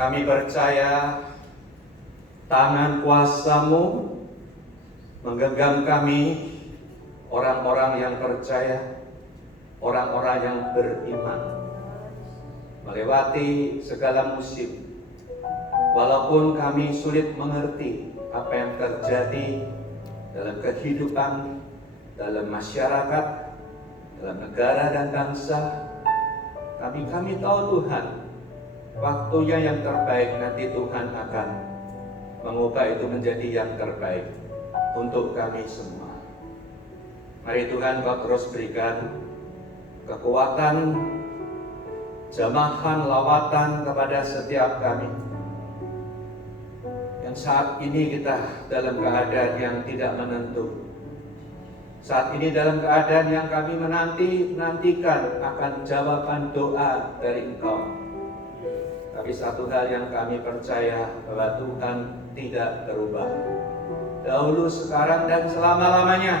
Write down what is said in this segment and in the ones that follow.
Kami percaya tangan kuasa-Mu menggenggam kami, orang-orang yang percaya, orang-orang yang beriman, melewati segala musim. Walaupun kami sulit mengerti apa yang terjadi dalam kehidupan, dalam masyarakat, dalam negara dan bangsa, kami tahu Tuhan, waktunya yang terbaik nanti Tuhan akan mengubah itu menjadi yang terbaik untuk kami semua. Mari Tuhan Kau terus berikan kekuatan, jamahan, lawatan kepada setiap kami. Yang saat ini kita dalam keadaan yang tidak menentu. Saat ini dalam keadaan yang kami nantikan akan jawaban doa dari Engkau. Tapi satu hal yang kami percaya, bahwa Tuhan tidak berubah. Dahulu, sekarang, dan selama-lamanya.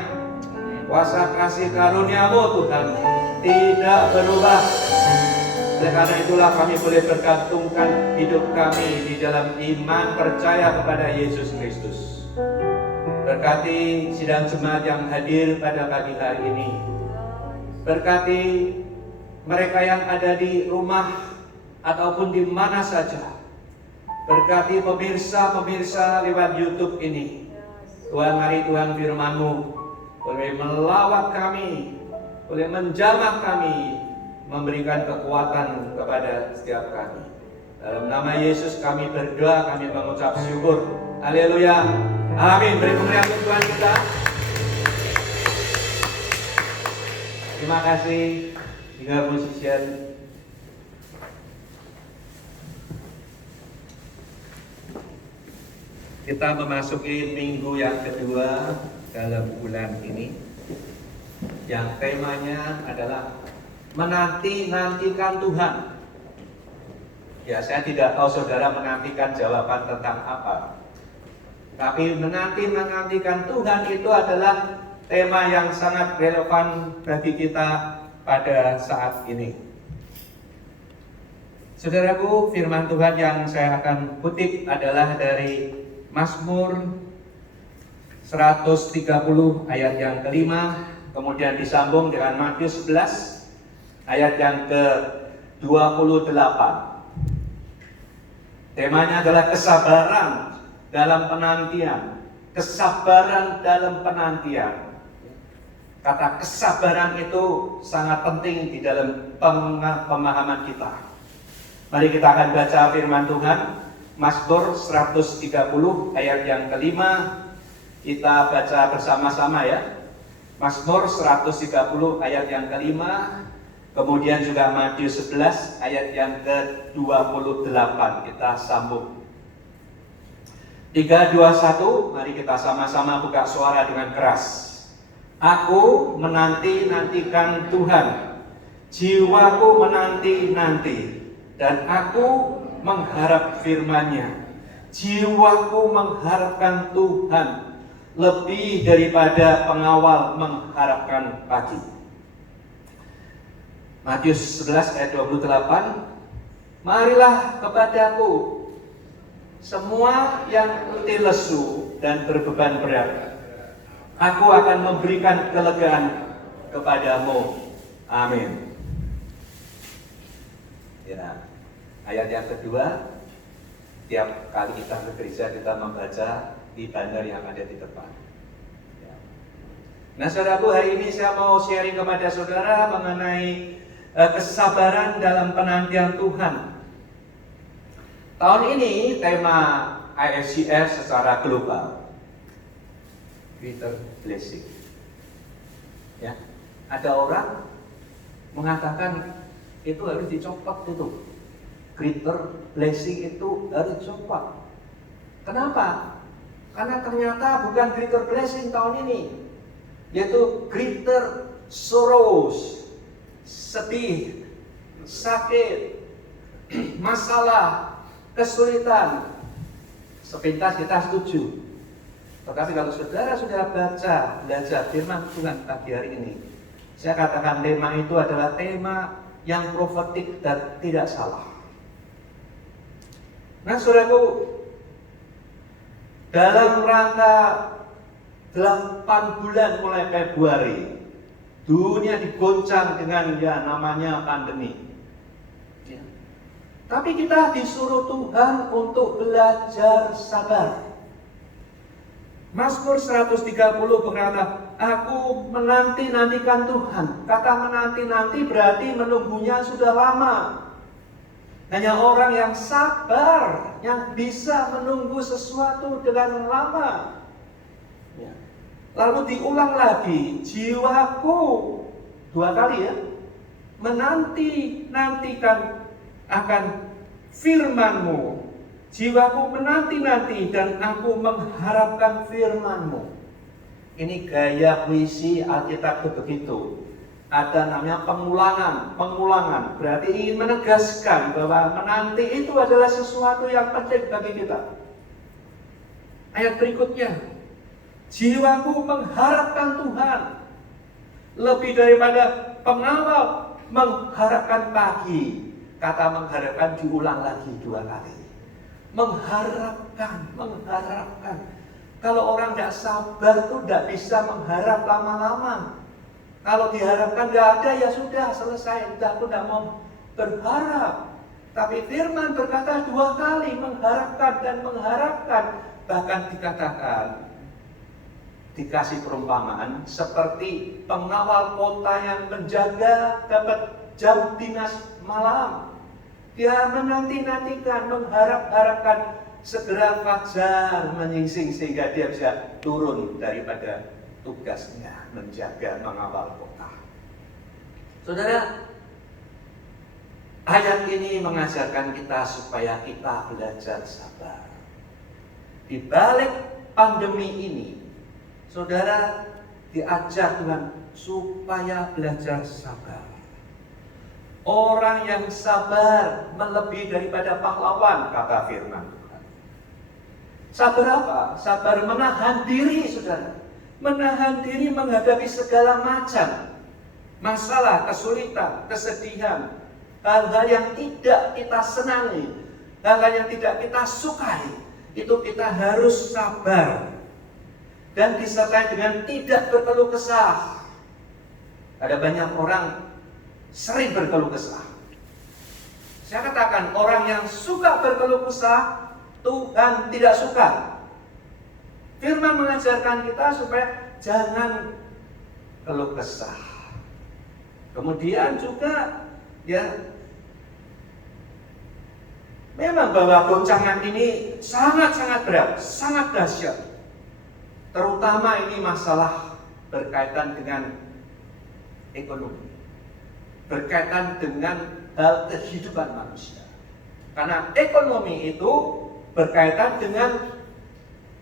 Kuasa kasih karunia-Mu Tuhan tidak berubah. Oleh karena itulah kami boleh bergantungkan hidup kami di dalam iman percaya kepada Yesus Kristus. Berkati sidang jemaat yang hadir pada pagi hari ini. Berkati mereka yang ada di rumah ataupun di mana saja. Berkati pemirsa-pemirsa lewat YouTube ini. Tuhan, mari Tuhan firman-Mu boleh melawat kami, boleh menjamah kami, memberikan kekuatan kepada setiap kami. Dalam nama Yesus kami berdoa, kami mengucap syukur. Haleluya. Amin. Beri kemuliaan untuk Tuhan kita. Terima kasih. Tinggal musician. Kita memasuki minggu yang kedua dalam bulan ini, yang temanya adalah menanti-nantikan Tuhan. Ya, saya tidak tahu saudara menantikan jawaban tentang apa. Tapi menanti-nantikan Tuhan itu adalah tema yang sangat relevan bagi kita pada saat ini. Saudaraku, firman Tuhan yang saya akan kutip adalah dari Mazmur 130 ayat yang kelima, kemudian disambung dengan Matius 11 ayat yang ke-28. Temanya adalah kesabaran dalam penantian. Kesabaran dalam penantian. Kata kesabaran itu sangat penting di dalam pemahaman kita. Mari kita akan baca firman Tuhan, Mazmur 130 ayat yang kelima. Kita baca bersama-sama ya. Mazmur 130 ayat yang kelima, kemudian juga Matius 11 ayat yang ke-28. Kita sambung. 3, 2, 1, mari kita sama-sama buka suara dengan keras. Aku menanti-nantikan Tuhan, jiwaku menanti-nanti, dan aku mengharap firman-Nya. Jiwaku mengharapkan Tuhan lebih daripada pengawal mengharapkan pagi. Matius 11 ayat 28. Marilah kepadaku semua yang letih lesu dan berbeban berat. Aku akan memberikan kelegaan kepadamu. Amin. Ya. Ayat yang kedua, tiap kali kita ke gereja kita membaca di banner yang ada di depan. Ya. Nah, saudaraku, hari ini saya mau sharing kepada saudara mengenai kesabaran dalam penantian Tuhan. Tahun ini tema IFCR secara global, Greater Blessing. Ya, ada orang mengatakan itu harus dicopot itu. Greater Blessing itu harus dicopot. Kenapa? Karena ternyata bukan Greater Blessing tahun ini, yaitu Greater Sorrows, sedih, sakit, masalah, kesulitan. Sepintas kita setuju. Tetapi kalau saudara sudah belajar firman Tuhan pagi hari ini, saya katakan tema itu adalah tema yang profetik dan tidak salah. Nah, saudaraku, dalam rangka 8 bulan mulai Februari, dunia digoncang dengan namanya pandemi. Ya. Tapi kita disuruh Tuhan untuk belajar sabar. Mazmur 130 berkata, aku menanti-nantikan Tuhan. Kata menanti-nanti berarti menunggunya sudah lama. Hanya orang yang sabar yang bisa menunggu sesuatu dengan lama. Ya. Lalu diulang lagi, jiwaku 2 kali ya, menanti-nantikan akan firman-Mu. Jiwaku menanti-nanti dan aku mengharapkan firman-Mu. Ini gaya puisi Alkitab begitu. Ada namanya pengulangan. Berarti ingin menegaskan bahwa menanti itu adalah sesuatu yang penting bagi kita. Ayat berikutnya, jiwaku mengharapkan Tuhan lebih daripada pengawal mengharapkan pagi. Kata mengharapkan diulang lagi 2 kali. Mengharapkan. Kalau orang tidak sabar itu tidak bisa mengharap lama-lama. Kalau diharapkan tidak ada, ya sudah selesai. Aku tidak mau berharap. Tapi firman berkata 2 kali, mengharapkan dan mengharapkan. Bahkan dikatakan, dikasih perumpamaan seperti pengawal kota yang menjaga dapat jam dinas malam. Dia menanti-nantikan, mengharap-harapkan segera fajar menyingsing sehingga dia bisa turun daripada tugasnya menjaga mengawal kota. Saudara, ayat ini mengajarkan kita supaya kita belajar sabar. Di balik pandemi ini, saudara diajar Tuhan supaya belajar sabar. Orang yang sabar melebihi daripada pahlawan, kata firman Tuhan. Sabar apa? Sabar menahan diri, saudara. Menahan diri menghadapi segala macam masalah, kesulitan, kesedihan, hal-hal yang tidak kita senangi, hal-hal yang tidak kita sukai. Itu kita harus sabar. Dan disertai dengan tidak berkeluh kesah. Ada banyak orang sering berkeluh kesah. Saya katakan, orang yang suka berkeluh kesah, Tuhan tidak suka. Firman mengajarkan kita supaya jangan keluh kesah. Kemudian juga memang bahwa goncangan ini sangat-sangat berat, sangat dahsyat. Terutama ini masalah berkaitan dengan ekonomi, berkaitan dengan hal kehidupan manusia. Karena ekonomi itu berkaitan dengan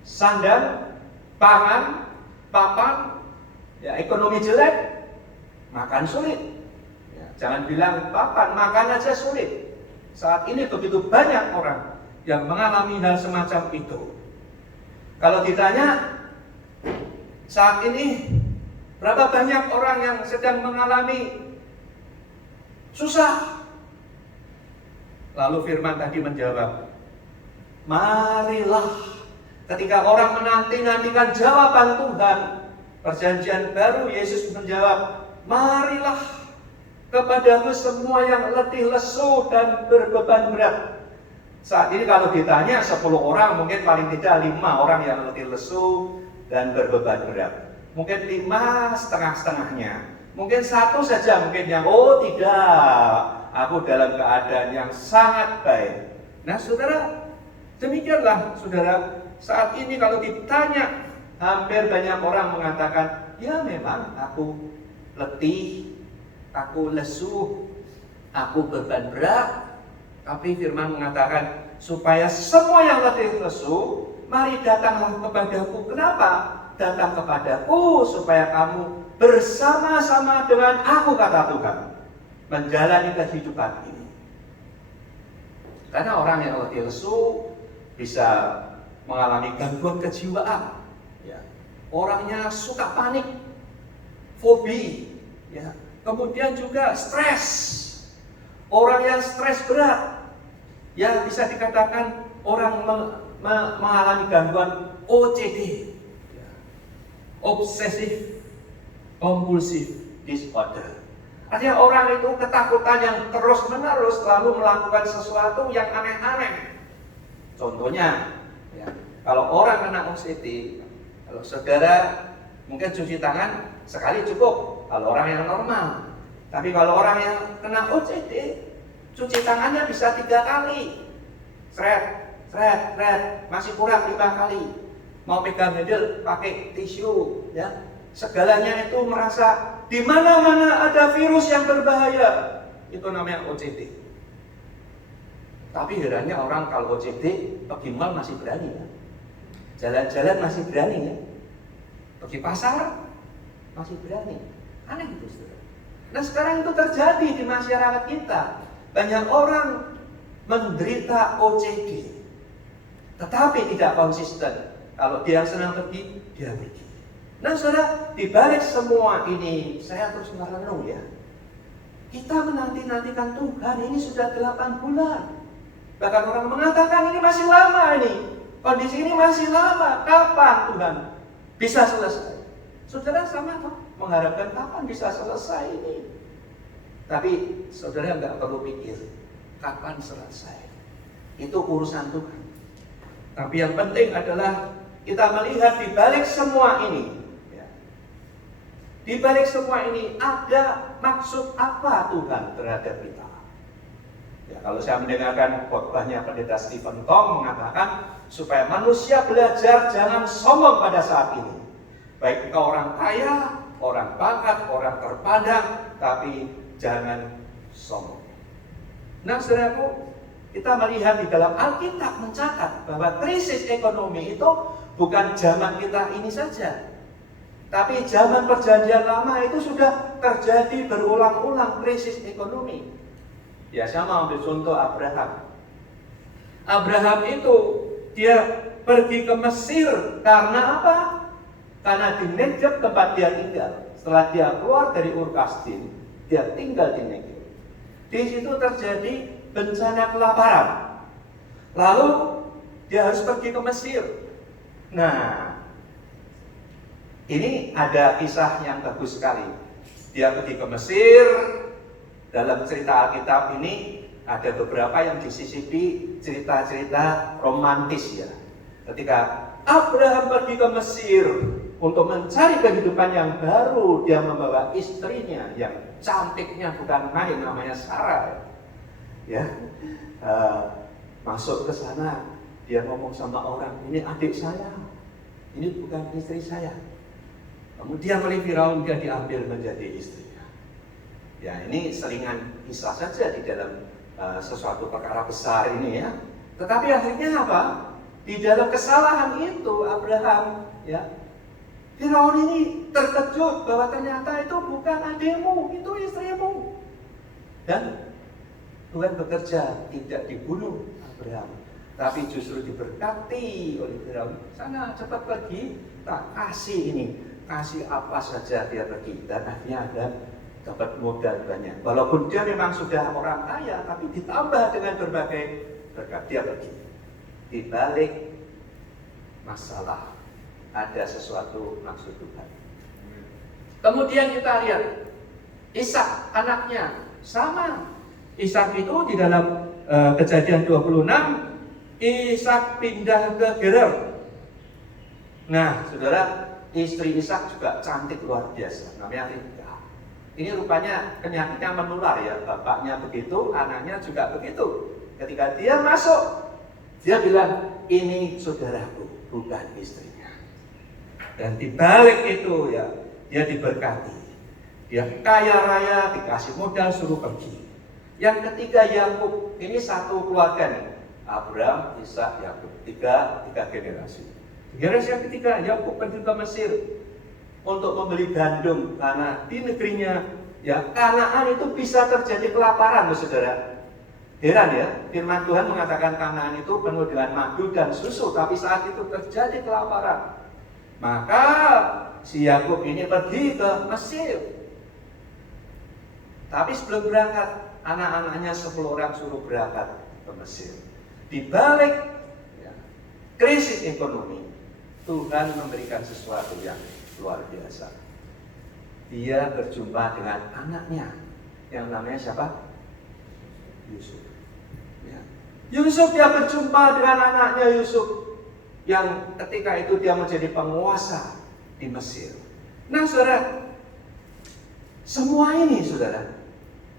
sandang, pangan, papan. Ekonomi jelek, makan sulit. Jangan bilang papan, makan aja sulit. Saat ini begitu banyak orang yang mengalami hal semacam itu. Kalau ditanya, saat ini berapa banyak orang yang sedang mengalami susah? Lalu firman tadi menjawab, marilah. Ketika orang menanti-nantikan jawaban Tuhan, perjanjian baru, Yesus menjawab, marilah kepadaku semua yang letih lesu dan berbeban berat. Saat ini kalau ditanya 10 orang, mungkin paling tidak 5 orang yang letih lesu dan berbeban berat. Mungkin 5 setengah-setengahnya. Mungkin 1 saja mungkin yang, oh tidak, aku dalam keadaan yang sangat baik. Nah saudara, demikianlah saudara, saat ini kalau ditanya, hampir banyak orang mengatakan, ya memang aku letih, aku lesu, aku beban berat. Tapi firman mengatakan, supaya semua yang letih lesu, mari datanglah kepadaku. Kenapa? Datang kepadaku supaya kamu bersama-sama dengan aku, kata Tuhan, menjalani kehidupan ini. Karena orang yang letih lesu bisa mengalami gangguan kejiwaan. Orangnya suka panik, fobi, kemudian juga stres. Orang yang stres berat, Ya bisa dikatakan orang mengalami gangguan OCD, Obsessive Compulsive Disorder. Artinya orang itu ketakutan yang terus-menerus lalu melakukan sesuatu yang aneh-aneh. Contohnya, ya, kalau orang kena OCD, kalau saudara mungkin cuci tangan sekali cukup, kalau orang yang normal. Tapi kalau orang yang kena OCD, cuci tangannya bisa 3 kali. Masih kurang 5 kali. Mau pegang handle pakai tisu, ya. Segalanya itu merasa di mana-mana ada virus yang berbahaya. Itu namanya OCD. Tapi herannya orang kalau OCD pergi mal masih berani, ya. Jalan-jalan masih berani, ya. Pergi pasar masih berani. Aneh itu, saudara. Nah sekarang itu terjadi di masyarakat kita. Banyak orang menderita OCD, tetapi tidak konsisten. Kalau dia senang pergi, dia pergi. Nah saudara, di balik semua ini, saya terus merenung, ya. Kita menanti-nantikan Tuhan ini sudah 8 bulan. Bahkan orang mengatakan ini masih lama ini. Kondisi ini masih lama. Kapan Tuhan bisa selesai? Saudara sama toh mengharapkan kapan bisa selesai ini. Tapi saudara nggak perlu pikir kapan selesai. Itu urusan Tuhan. Tapi yang penting adalah kita melihat di balik semua ini. Ya. Di balik semua ini ada maksud apa Tuhan terhadap kita? Ya, kalau saya mendengarkan khotbahnya Pendeta Stephen Tong mengatakan supaya manusia belajar jangan sombong pada saat ini. Baik engkau orang kaya, orang pangkat, orang terpandang, tapi jangan sombong. Nah, saudaraku, kita melihat di dalam Alkitab mencatat bahwa krisis ekonomi itu bukan zaman kita ini saja. Tapi zaman perjanjian lama itu sudah terjadi berulang-ulang krisis ekonomi. Ya, saya mau ambil contoh Abraham. Abraham itu dia pergi ke Mesir karena apa? Karena di Negev tempat dia tinggal. Setelah dia keluar dari Ur Kasdim, dia tinggal di Negev. Di situ terjadi bencana kelaparan. Lalu dia harus pergi ke Mesir. Nah, ini ada kisah yang bagus sekali. Dia pergi ke Mesir. Dalam cerita Alkitab ini ada beberapa yang disisipi cerita-cerita romantis, ya. Ketika Abraham pergi ke Mesir untuk mencari kehidupan yang baru, dia membawa istrinya yang cantiknya bukan main, namanya Sarah. Ya, masuk ke sana, dia ngomong sama orang, ini adik saya, ini bukan istri saya. Kemudian oleh Firaun dia diambil menjadi istrinya. Ya, ini selingan kisah saja di dalam sesuatu perkara besar ini, ya. Tetapi akhirnya apa? Di dalam kesalahan itu Abraham, ya, Firaun ini terkejut bahwa ternyata itu bukan adikmu, itu istrimu. Dan Tuhan bekerja, tidak dibunuh Abraham, tapi justru diberkati oleh Firaun. Sana cepat pergi, tak kasih ini, kasih apa saja dia pergi. Dan akhirnya ada dapat modal banyak. Walaupun dia memang sudah orang kaya, tapi ditambah dengan berbagai berkat, dia pergi. Di balik masalah ada sesuatu maksud Tuhan. Kemudian kita lihat Ishak, anaknya sama. Ishak itu di dalam Kejadian 26, Ishak pindah ke Gerar. Nah, saudara, istri Ishak juga cantik luar biasa, namanya Ribka. Ini rupanya penyakitnya menular, ya. Bapaknya begitu, anaknya juga begitu. Ketika dia masuk, dia bilang, ini saudaraku, bukan istrinya. Dan di balik itu, ya, dia diberkati. Dia kaya raya, dikasih modal, suruh pergi. Yang ketiga Yakub, ini satu keluarga nih. Abraham, Ishak, Yakub, tiga generasi. Generasi yang ketiga, Yakub pergi ke Mesir untuk membeli gandum karena di negerinya, ya, Kanaan itu bisa terjadi kelaparan, loh, saudara. Heran, ya, firman Tuhan mengatakan Kanaan itu penuh dengan madu dan susu, tapi saat itu terjadi kelaparan. Maka si Yakub ini pergi ke Mesir. Tapi sebelum berangkat, anak-anaknya 10 orang suruh berangkat ke Mesir. Di balik ya, krisis ekonomi, Tuhan memberikan sesuatu yang luar biasa. Dia berjumpa dengan anaknya yang namanya siapa? Yusuf. Ya. Yusuf, dia berjumpa dengan anaknya Yusuf yang ketika itu dia menjadi penguasa di Mesir. Nah, saudara, semua ini, saudara,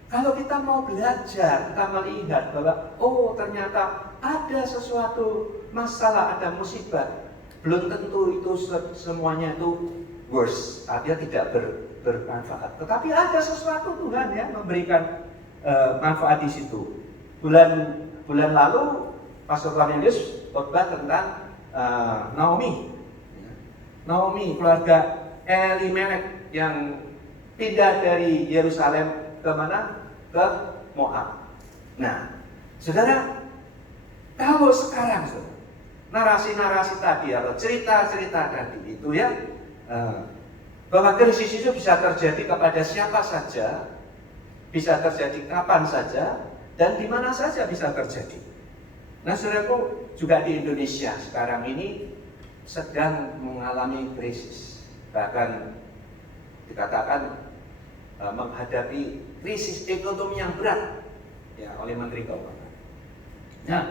kalau kita mau belajar, kita melihat bahwa ternyata ada sesuatu masalah, ada musibah, belum tentu itu semuanya itu worse, artinya tidak bermanfaat. Tetapi ada sesuatu Tuhan ya memberikan manfaat di situ. Bulan lalu Pastor Cornelius khotbah tentang Naomi. Naomi, keluarga Elimelek yang pindah dari Yerusalem ke mana? Ke Moab. Nah, saudara, kalau sekarang narasi-narasi tadi atau cerita-cerita tadi itu ya, bahwa krisis itu bisa terjadi kepada siapa saja, bisa terjadi kapan saja, dan di mana saja bisa terjadi. Nah, saudaraku, juga di Indonesia sekarang ini sedang mengalami krisis, bahkan dikatakan menghadapi krisis ekonomi yang berat ya oleh Menteri Keuangan. Nah,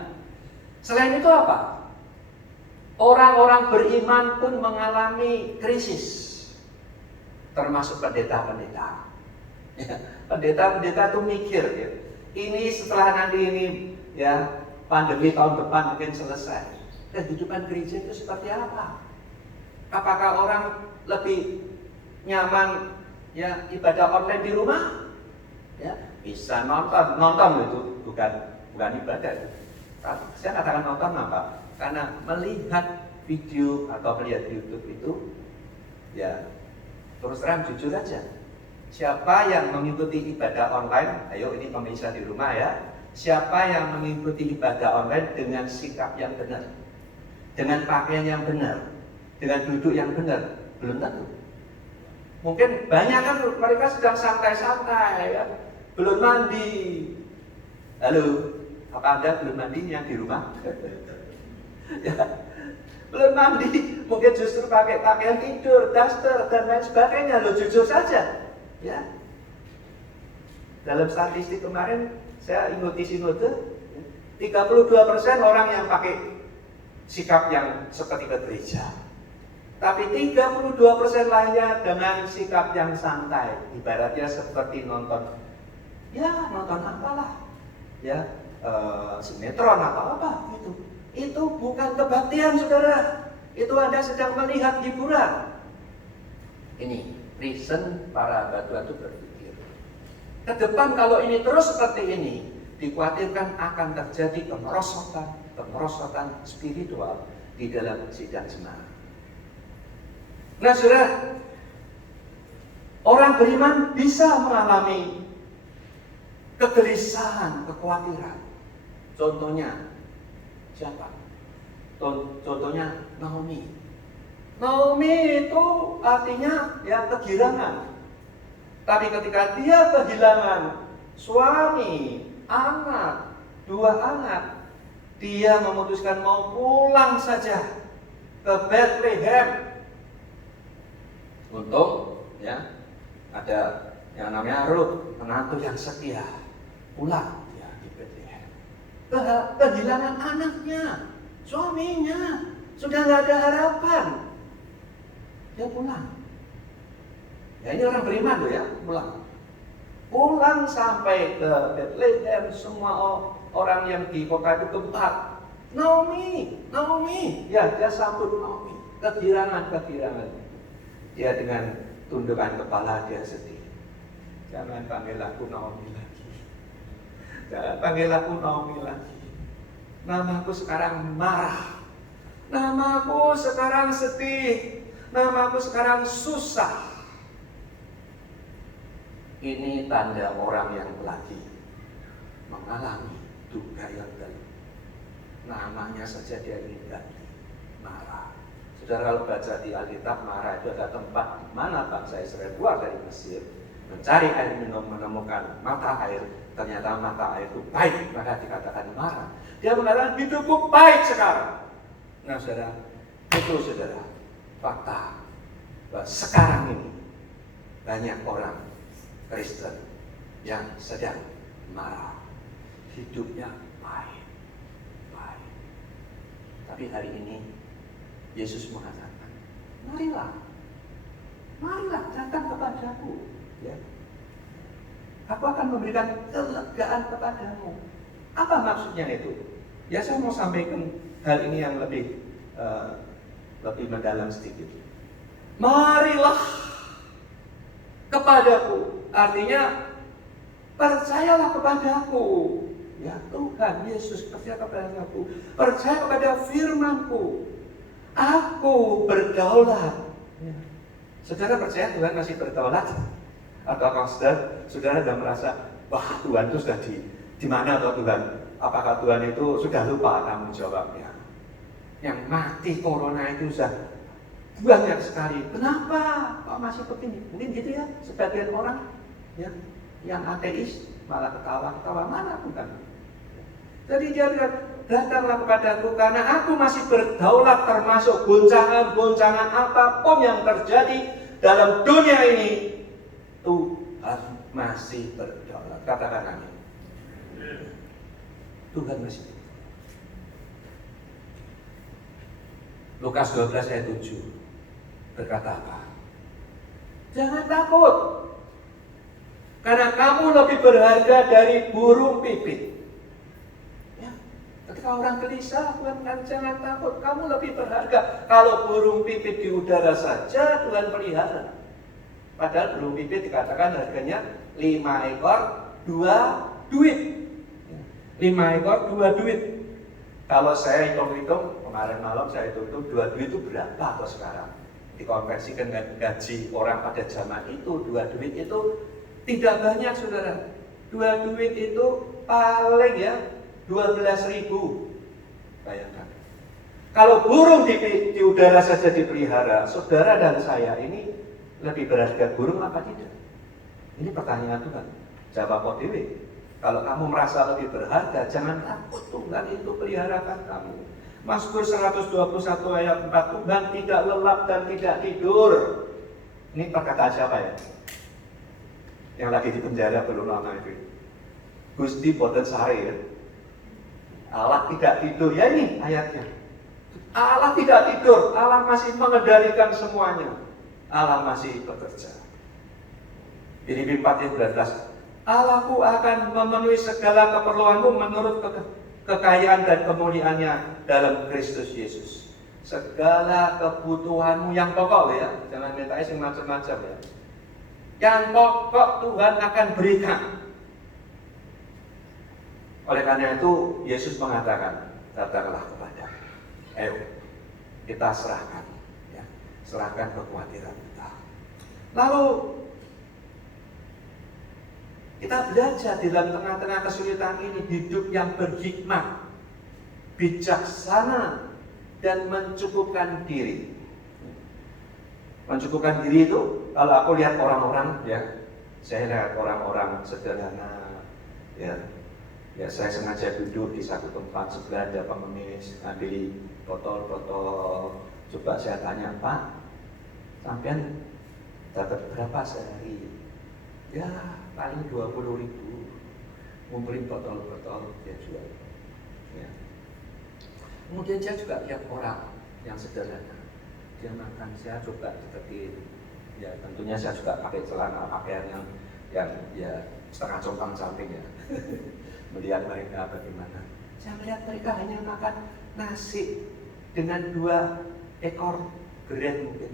selain itu apa? Orang-orang beriman pun mengalami krisis, termasuk pendeta-pendeta. Ya, pendeta-pendeta itu mikir ya, ini setelah nanti ini ya pandemi tahun depan mungkin selesai, kehidupan gereja itu seperti apa? Apakah orang lebih nyaman ya ibadah online di rumah? Ya, bisa nonton itu bukan ibadah. Saya katakan nonton apa? Karena melihat video atau melihat YouTube itu ya terus terang jujur aja. Siapa yang mengikuti ibadah online? Ayo, ini pemirsa di rumah ya. Siapa yang mengikuti ibadah online dengan sikap yang benar, dengan pakaian yang benar, dengan duduk yang benar? Belum tentu. Mungkin banyak kan mereka sedang santai-santai ya, belum mandi. Halo, apa Anda belum mandi yang di rumah? Ya, belum mandi, mungkin justru pakai pakaian tidur, daster dan lain sebagainya. Lo jujur saja, ya. Dalam statistik kemarin saya ikuti sinode, 32% orang yang pakai sikap yang seperti ke gereja. Tapi 32% lainnya dengan sikap yang santai, ibaratnya seperti nonton apalah, ya sinetron apa gitu. Itu bukan kebaktian, saudara. Itu Anda sedang melihat hiburan. Ini reason para Tuhan itu berpikir. Ke depan kalau ini terus seperti ini, dikhawatirkan akan terjadi kemerosotan spiritual di dalam sidang jemaat. Nah, saudara, orang beriman bisa mengalami kegelisahan, kekhawatiran. Contohnya siapa? Contohnya Naomi. Naomi itu artinya ya kegirangan. Tapi ketika dia kehilangan suami, anak, 2 anak, dia memutuskan mau pulang saja ke Bethlehem. Untung ya ada yang namanya Ruth, menantu yang setia, pulang ya di Bethlehem. Kehilangan anaknya, suaminya, sudah nggak ada harapan. Dia pulang. Ya, ini orang beriman loh ya, pulang sampai ke Bethlehem. Semua orang yang di kota itu gempar. Naomi, ya dia sambut Naomi. Kegirangan. Dia dengan tundukan kepala dia sedih. Jangan panggil aku Naomi lagi. Namaku sekarang marah. Namaku sekarang sedih. Namaku sekarang susah. Ini tanda orang yang lagi mengalami duka yang dalam. Namanya saja dia ingin ganti, marah. Saudara, kalau baca di Alkitab, Marah itu ada tempat di mana bangsa Israel keluar dari Mesir, mencari air minum, menemukan mata air, ternyata mata air itu pahit, maka dikatakan marah. Dia mengatakan hidupku pahit sekarang. Nah saudara, itu saudara, fakta bahwa sekarang ini banyak orang Kristen yang sedang marah, hidupnya pahit. Tapi hari ini Yesus mengatakan, marilah datang kepadaku, ya. Aku akan memberikan kelegaan kepadamu. Apa maksudnya itu? Ya saya mau sampaikan hal ini yang lebih mendalam sedikit. Marilah kepadaku, artinya percayalah kepadaku. Ya Tuhan Yesus, percaya kepadaku, percaya kepada firman-Ku. Aku berdaulat. Ya. Saudara percaya Tuhan masih berdaulat? Atau saudara sudah merasa, wah Tuhan itu sudah di mana atau Tuhan? Apakah Tuhan itu sudah lupa tanggung jawabnya? Yang mati corona itu sudah banyak sekali. Kenapa kok masih begini? Mungkin gitu ya, sebagian orang ya, yang ateis malah ketawa-ketawa, mana Tuhan? Jadi dia bilang, datanglah kepadaku karena aku masih berdaulat termasuk goncangan-goncangan apapun yang terjadi dalam dunia ini. Tuhan masih berdaulat. Katakan amin. Tuhan masih. Lukas 12 ayat 7 berkata apa? Jangan takut, karena kamu lebih berharga dari burung pipit. Ya, ketika orang gelisah, Tuhan kan jangan takut, kamu lebih berharga. Kalau burung pipit di udara saja Tuhan pelihara. Padahal burung pipit dikatakan harganya 5 ekor 2 duit. 5 ekor 2 duit. Kalau saya hitung-hitung, kemarin malam saya hitung-hitung 2 duit itu berapa atau sekarang? Dikonversikan dengan gaji orang pada zaman itu, 2 duit itu tidak banyak saudara. 2 duit itu paling ya 12.000. Bayangkan. Kalau burung di udara saja dipelihara, saudara dan saya ini lebih berharga burung apa tidak? Ini pertanyaan Tuhan. Jawab kok dewe. Kalau kamu merasa lebih berharga, jangan takut, Tuhan itu peliharakan kamu. Mazmur 121 ayat 4, Tuhan tidak lelap dan tidak tidur. Ini perkataan siapa ya? Yang lagi di penjara belum lama itu. Gusti boten sare ya. Allah tidak tidur. Ya ini ayatnya. Allah tidak tidur. Allah masih mengendalikan semuanya. Allah masih bekerja. Filipi 4 ayat 12. Allahku akan memenuhi segala keperluanmu menurut kekayaan dan kemuliaannya dalam Kristus Yesus. Segala kebutuhanmu yang pokok ya, jangan minta yang macam-macam ya. Yang pokok Tuhan akan berikan. Oleh karena itu Yesus mengatakan, datanglah kepada. Ayo kita serahkan, ya, serahkan kekhawatiran kita. Lalu kita belajar di dalam tengah-tengah kesulitan ini hidup yang berhikmat, bijaksana, dan mencukupkan diri. Mencukupkan diri itu, kalau aku lihat orang-orang, ya, saya lihat orang-orang sederhana, ya, saya sengaja duduk di satu tempat sebelah ada pengemis, ambil botol-botol. Coba saya tanya, Pak, sampean dapat berapa sehari? Ya, paling 20.000. Ngumpulin botol-botol dia jual. Ya. Kemudian saya juga lihat orang yang sederhana. Dia makan, saya coba deketin. Ya, tentunya saya juga pakai celana pakaian yang ya setengah compang samping ya. Melihat mereka bagaimana. Saya melihat mereka hanya makan nasi dengan 2 ekor geren mungkin,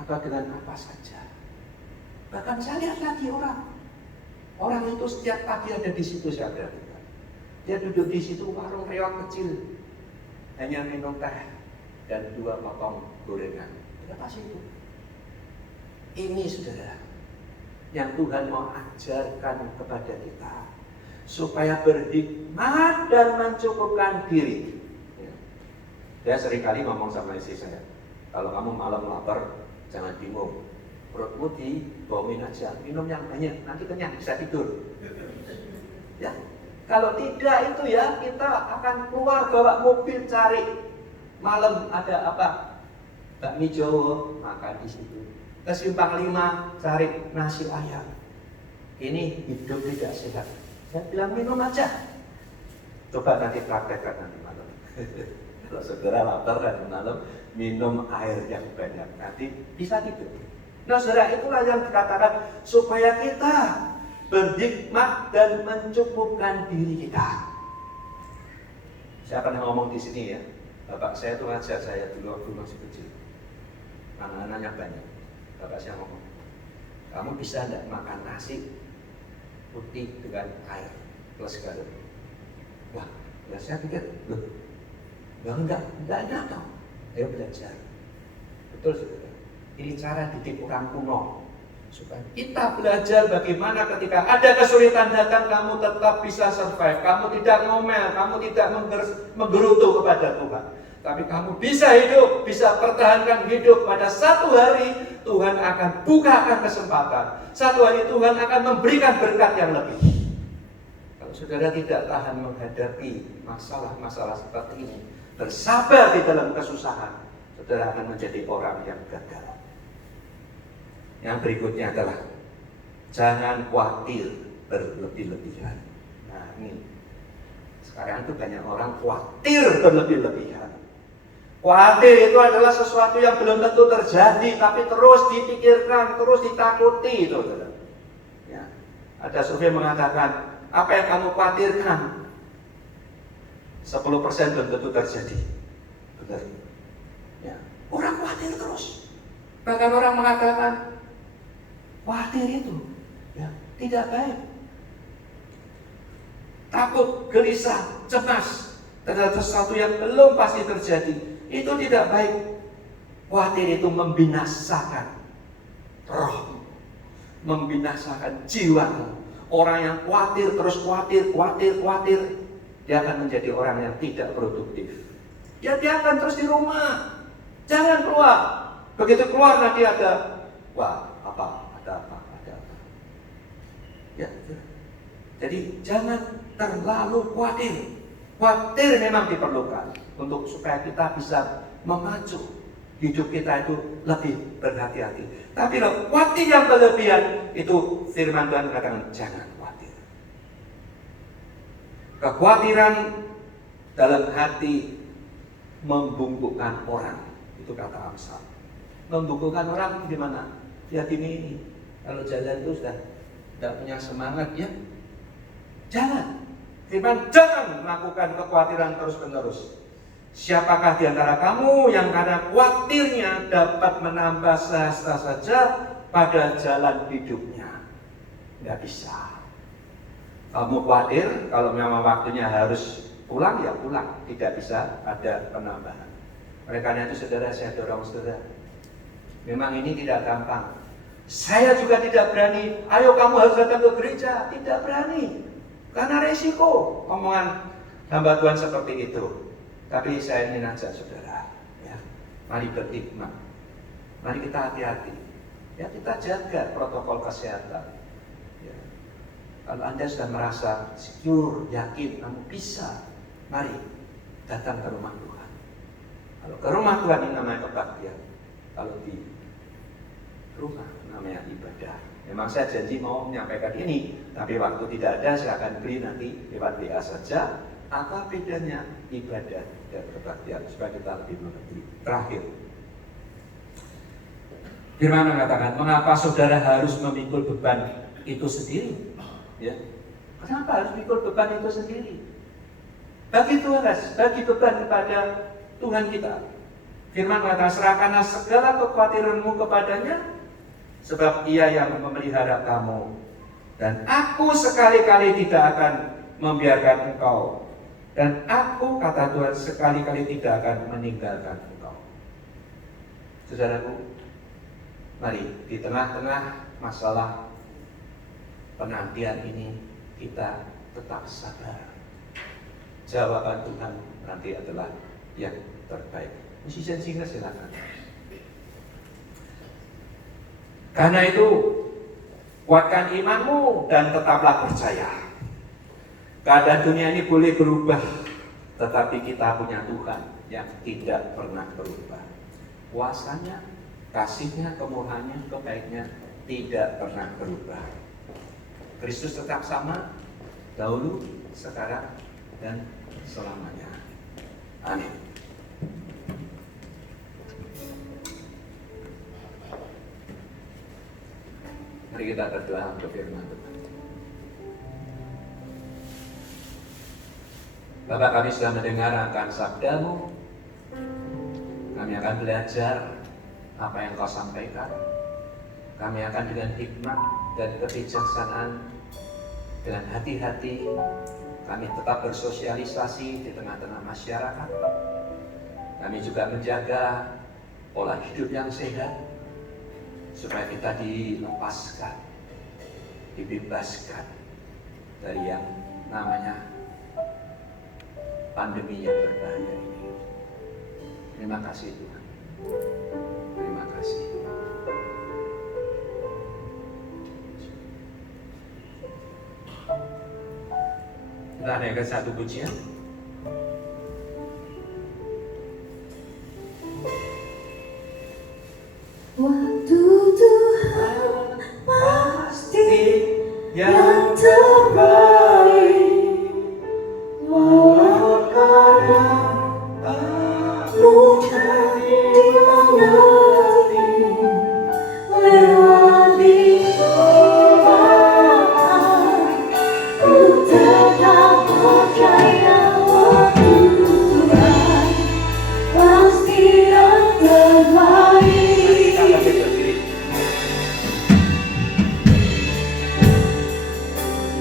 atau dengan apa saja. Bahkan saya lihat lagi orang itu setiap pagi ada di situ, saya perhatikan. Dia duduk di situ, warung reok kecil, hanya minum teh dan 2 potong gorengan. Berapa sih itu? Ini saudara, yang Tuhan mau ajarkan kepada kita, supaya berhikmat dan mencukupkan diri. Saya seringkali ngomong sama istri saya, kalau kamu malam lapar, jangan bingung. Perutmu dibawin aja, minum yang banyak, nanti kenyang, bisa tidur. Ya, kalau tidak itu ya kita akan keluar bawa mobil cari malam ada apa? Bakmi Jawa, makan di situ. Ke Simpang 5 cari nasi ayam. Ini hidup tidak sehat. Saya bilang minum aja. Coba nanti praktekkan nanti malam. Kalau saudara lapar dan malam minum air yang banyak, nanti bisa tidur. Nah, saudara, itulah yang dikatakan supaya kita berhikmat dan mencukupkan diri kita. Saya pernah ngomong di sini ya. Bapak saya itu ngajar saya dulu waktu masih kecil. Anak-anaknya banyak. Bapak saya ngomong, kamu bisa enggak makan nasi putih dengan air plus garam? Wah, ya saya pikir, loh, enggak enak dong. Ayo belajar. Betul, saudara. Ini cara didik orang kuno. Supaya kita belajar bagaimana ketika ada kesulitan datang, kamu tetap bisa survive. Kamu tidak ngomel, kamu tidak menggerutu kepada Tuhan. Tapi kamu bisa hidup, bisa pertahankan hidup. Pada satu hari Tuhan akan bukakan kesempatan. Satu hari Tuhan akan memberikan berkat yang lebih. Kalau saudara tidak tahan menghadapi masalah-masalah seperti ini, bersabar di dalam kesusahan, saudara akan menjadi orang yang gagal. Yang berikutnya adalah jangan khawatir berlebih-lebihan. Nah ini, sekarang itu banyak orang khawatir berlebih-lebihan. Khawatir itu adalah sesuatu yang belum tentu terjadi, tapi terus dipikirkan, terus ditakuti itu. Ya. Ada survei mengatakan, apa yang kamu khawatirkan 10% belum tentu terjadi. Benar. Ya. Orang khawatir terus. Bahkan orang mengatakan khawatir itu ya, tidak baik. Takut, gelisah, cemas terhadap sesuatu yang belum pasti terjadi, itu tidak baik. Khawatir itu membinasakan roh, membinasakan jiwa. Orang yang khawatir terus khawatir, dia akan menjadi orang yang tidak produktif. Ya dia akan terus di rumah, jangan keluar. Begitu keluar nanti ada, wah ada apa. Ya, jadi jangan terlalu khawatir. Khawatir memang diperlukan untuk supaya kita bisa memacu hidup kita itu lebih berhati-hati. Tapi kalau khawatir yang berlebihan, itu firman Tuhan mengatakan jangan khawatir. Kekhawatiran dalam hati membungkukkan orang, itu kata Amsal. Membungkukkan orang gimana? Ya gini, kalau jalan itu sudah tidak punya semangat ya, jangan. Firman jangan melakukan kekhawatiran terus-menerus. Siapakah di antara kamu yang karena khawatirnya dapat menambah sehasta saja pada jalan hidupnya? Tidak bisa. Kamu khawatir kalau memang waktunya harus pulang ya pulang, tidak bisa ada penambahan. Oleh karena itu saudara, saya dorong saudara, memang ini tidak gampang. Saya juga tidak berani, ayo kamu harus datang ke gereja, tidak berani. Karena resiko omongan hamba Tuhan seperti itu. Tapi saya ingin ajak saudara, ya, mari berhikmat, mari kita hati-hati, ya kita jaga protokol kesehatan. Ya. Kalau Anda sudah merasa secure, yakin, kamu bisa, mari datang ke rumah Tuhan. Kalau ke rumah Tuhan ini namanya kebaktian, kalau di rumah namanya ibadah. Memang saya janji mau menyampaikan ini, tapi waktu tidak ada, saya akan beri nanti lewat WA saja. Apa bedanya ibadah dan kebaktian supaya kita lebih mengerti. Terakhir, firman mengatakan, mengapa saudara harus memikul beban itu sendiri? Ya, kenapa harus memikul beban itu sendiri? Bagi Tuhan, bagi beban kepada Tuhan kita. Firman mengatakan, serahkanlah segala kekhawatiranmu kepadanya, sebab Ia yang memelihara kamu. Dan aku sekali-kali tidak akan membiarkan engkau. Dan aku, kata Tuhan, sekali-kali tidak akan meninggalkan engkau. Saudaraku, mari di tengah-tengah masalah penantian ini kita tetap sabar. Jawaban Tuhan nanti adalah yang terbaik. Musisi singer silakan. Karena itu, kuatkan imanmu dan tetaplah percaya. Keadaan dunia ini boleh berubah, tetapi kita punya Tuhan yang tidak pernah berubah. Kuasanya, kasihnya, kemurahannya, kebaikannya tidak pernah berubah. Kristus tetap sama, dahulu, sekarang, dan selamanya. Amin. Mari kita berdoa untuk firman Tuhan. Bapak, kami sudah mendengar akan sabda-Mu. Kami akan belajar apa yang Kau sampaikan. Kami akan dengan hikmat dan kebijaksanaan, dengan hati-hati, kami tetap bersosialisasi di tengah-tengah masyarakat. Kami juga menjaga pola hidup yang sehat, supaya kita dilepaskan, dibebaskan dari yang namanya pandemi yang berbahaya ini. Terima kasih Tuhan. Terima kasih. Kita naikkan satu pujian. Waktu Tuhan pasti yang terbaik, walau kadang mudah dimengerti, lewati cobaan, ku tetap percaya waktu Tuhan pasti yang terbaik.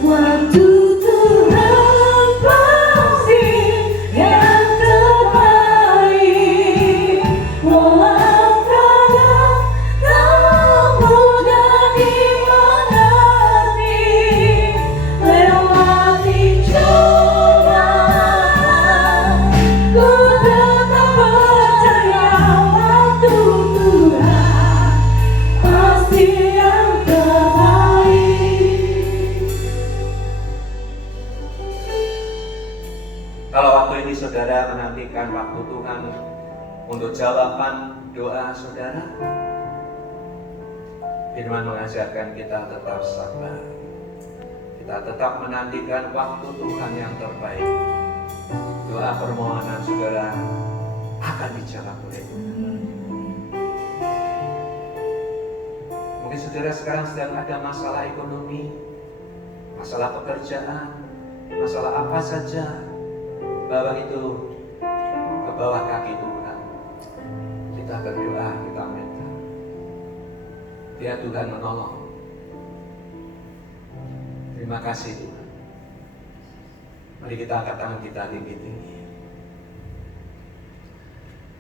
Waktu Tuhan pasti yang terbaik, walau kadang tak mudah dimengerti, lewati cobaan, ku tetap percaya waktu Tuhan pasti yang terbaik. Kalau waktu ini saudara menantikan waktu Tuhan untuk jawaban doa saudara, firman mengajarkan kita tetap sabar. Kita tetap menantikan waktu Tuhan yang terbaik. Doa permohonan saudara akan dijawab oleh Tuhan. Mungkin saudara sekarang sedang ada masalah ekonomi, masalah pekerjaan, masalah apa saja. Bawa itu ke bawah kaki Tuhan. Kita berdoa, kita minta. Biar Tuhan menolong. Terima kasih Tuhan. Mari kita angkat tangan kita tinggi-tinggi.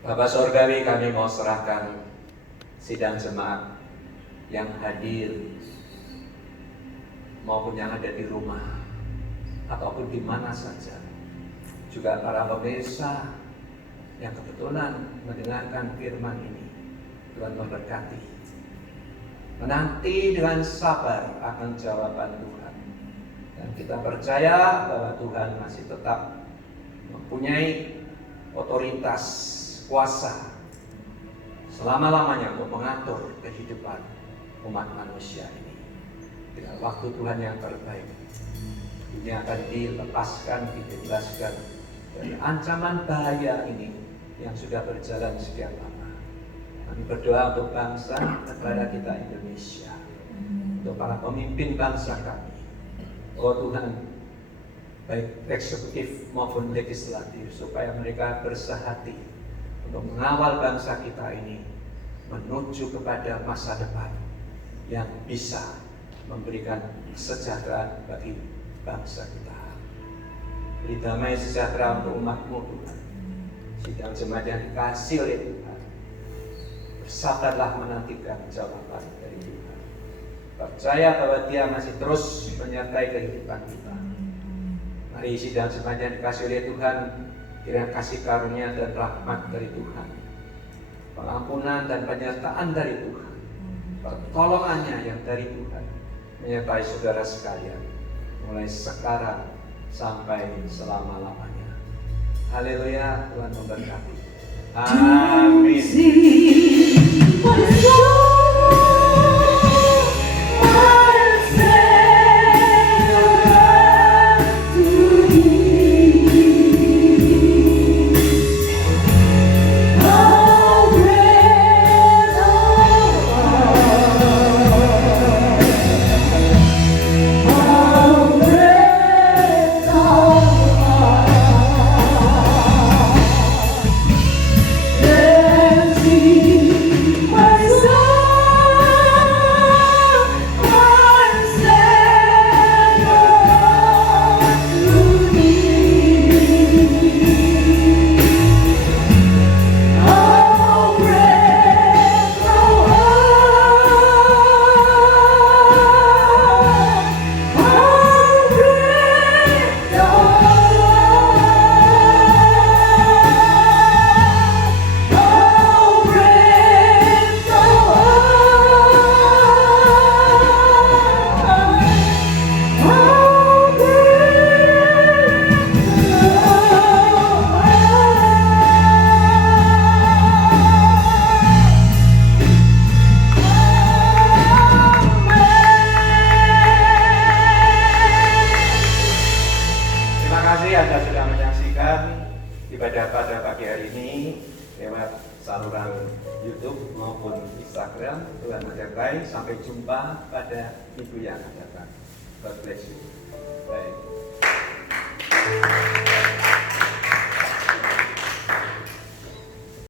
Bapa Sorgawi, kami mau serahkan sidang jemaat yang hadir maupun yang ada di rumah ataupun di mana saja. Juga para pemirsa yang kebetulan mendengarkan firman ini. Tuhan memberkati. Menanti dengan sabar akan jawaban Tuhan. Dan kita percaya bahwa Tuhan masih tetap mempunyai otoritas, kuasa selama-lamanya untuk mengatur kehidupan umat manusia ini. Dengan waktu Tuhan yang terbaik, dunia akan dilepaskan, dibebaskan dari ancaman bahaya ini yang sudah berjalan sekian lama. Kami berdoa untuk bangsa negara kita Indonesia, untuk para pemimpin bangsa kami. Oh Tuhan, baik eksekutif maupun legislatif, supaya mereka bersehati untuk mengawal bangsa kita ini menuju kepada masa depan yang bisa memberikan kesejahteraan bagi bangsa kita. Beri damai sejahtera untuk umat-Mu Tuhan. Sidang jemaat yang dikasih oleh Tuhan, bersabarlah menantikan jawaban dari Tuhan. Percaya bahwa Dia masih terus menyertai kehidupan kita. Mari sidang jemaat yang dikasih oleh Tuhan, kiranya kasih karunia dan rahmat dari Tuhan, pengampunan dan penyertaan dari Tuhan, pertolongannya yang dari Tuhan menyertai saudara sekalian, mulai sekarang sampai selama-lamanya. Haleluya, Tuhan memberkati. Amin. My soul, my Savior to Thee. How great Thou art! How great Thou art! Let me, my soul, my Savior to Thee. How great Thou art! How great Thou art! How great Thou art! How Terima kasih Anda sudah menyaksikan ibadah pada pagi hari ini lewat saluran YouTube maupun Instagram. Tuhan menyertai. Sampai jumpa pada minggu yang akan datang. God bless you. Baik.